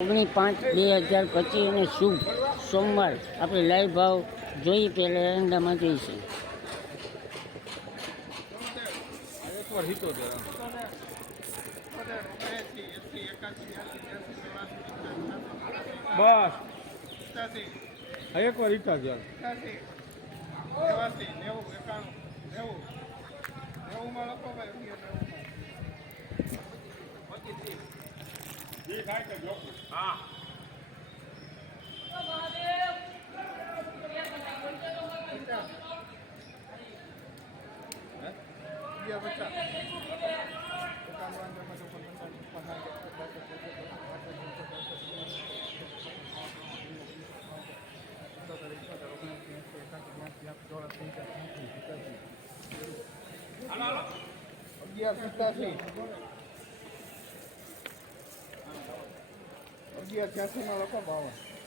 ઓગણીસ પાંચ બે હજાર પચીસ અને શુભ સોમવાર. આપણે લાઈવ ભાવ જોઈ પહેલાં એરંડામાં જઈશું બસ. હા, એક વાર ઈટા જ અગિયાર સિત્તાસી અગિયાર છ્યાસી માં લખો બાવન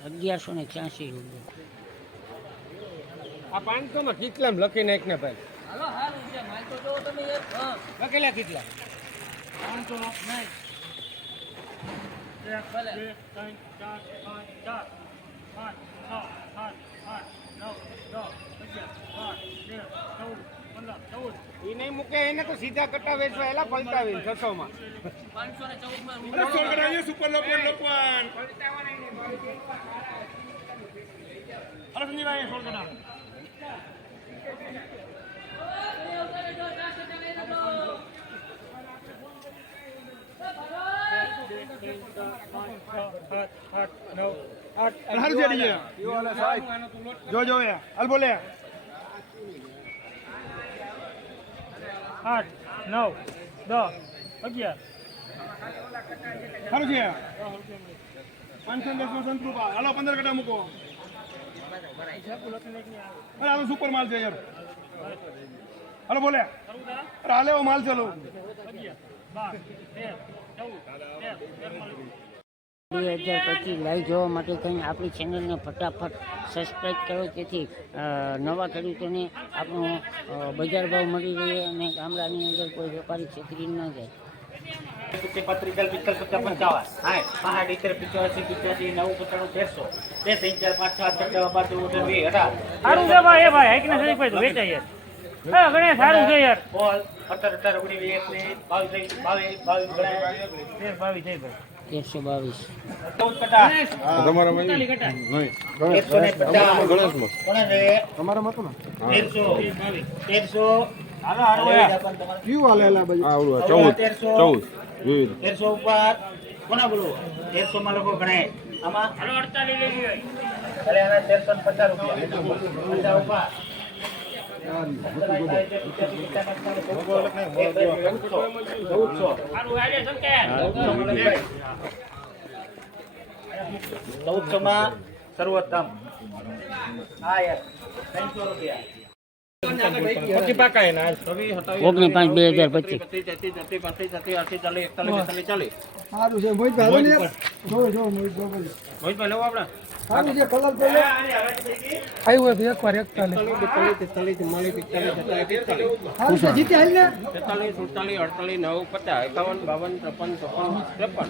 અગિયારસો ને છ્યાસી રૂપિયા. આ પાંચસો માં કેટલા લખી નાખ ને ભાઈ લખેલા કેટલા ઈ નહીં. મૂકે એને તો સીધા કટ્ટા વેચવા એલા પલટાવી છસો માં જો જો અલ હાલ બોલે આઠ નવ દસ અગિયાર. સારું છે પાંચસો દસ નો સંતરૂપા હાલો પંદર કટા મૂકો. અરે આ તો સુપર માલ છે યાર. હાલો બોલે. અરે હાલે એવો માલ ચાલો. બાર તેર ચૌદ તેર તેરમાં બે હજાર પચીસ લાઈવ જોવા માટે કંઈ આપણી ચેનલને ફટાફટ સબસ્ક્રાઈબ કરો. જેથી નવા ખેડૂતોને આપણો બજાર ભાવ મળી રહે અને ગામડાની અંદર કોઈ વેપારી છેતરી ન જાય. પંચાવન. પિત્યાસી પિત્યાસી નવ પચાણું તેરસો બે ત્રણ ચાર પાંચ સાત આઠ બાર ચૌદ પંદર અઢાર સારું છે ભાઈ ભાઈ હાઈક ને સરી ભાઈ વેચાય યાર. હા ગણેશ સારું છે યાર. બોલ અઠાર અઠાર ઓગણીસ એકવીસ બાવીસ છે ભાઈ. ચૌદ. બાવીસ તેરસો ઉપર કોના બોલો? તેરસો માં લોકો ગણાય આમાં? અડતાલીસ રૂપિયા. ચૌદસો માં સર્વોત્તમ હા યાર. ત્રણસો રૂપિયા ઓગણીસ પાંચ બે હજાર પચીસ સારું છે મોહિતભાઈ લેવો આપણે સારું છે કલર તો લે. આવ્યું નવ પચાસ એકાવન બાવન ત્રેપન ચોપન ત્રેપન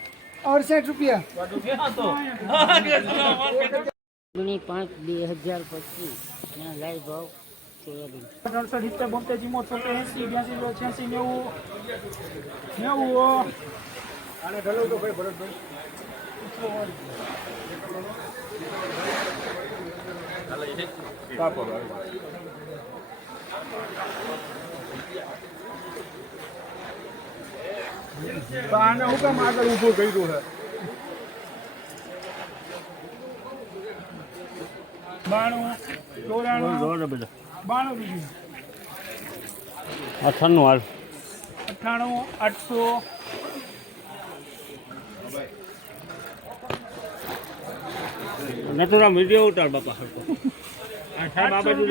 અડસઠ રૂપિયા. ઓગણીસ પાંચ બે હજાર પચીસ. ત્યાં લાઈવ ભાવ ત્રણસો સિત્તેર બોતેર ચીમોત છોતેર એસી બ્યાસી છ્યાસી નેવું. નેવું આને ઢલો તો ભાઈ ભરતભાઈ તો આને હું કામ આગળ ઊભું કર્યું છે? બાણું ચોરાણું બાણું બીજું. અઠાણું હાલ. અઠાણું આઠસો. નથુરામ વીડિયો ઉતાર બાપા. હરકો સાહેબ આ બાજુ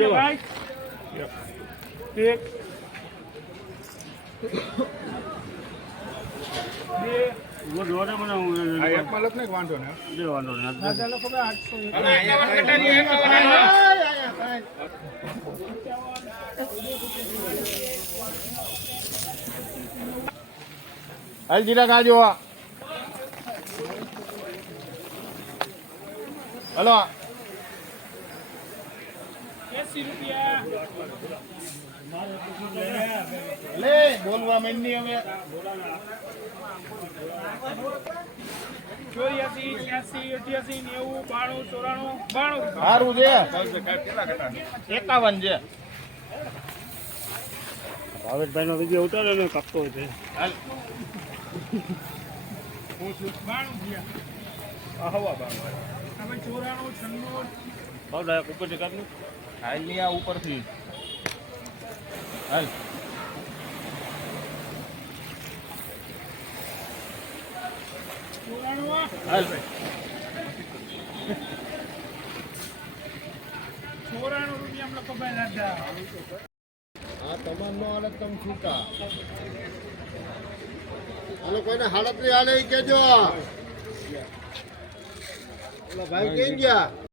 હાલ જીરા ખાજો હલો. એંસી રૂપિયા. લે બોલવા મેની હવે. ચોર્યાસી છ્યાસી અઠ્યાસી નેવું બાણું ચોરાણું બાણું. સારું છે. એકાવન છે. ભાવેશભાઈનો વીડિયો ઉતારે ને કાપતો છે. ઉપરથી કાપનું હાલની આ ઉપરથી. હાલ. હાલ ચોરાણું રૂપિયા હમણાં કપાઈ દાદા આ તમાર હાલત તમ છૂટા. અને કોઈને હાલત નહીં હાલે કેજો ભાઈ કેમ ગયા?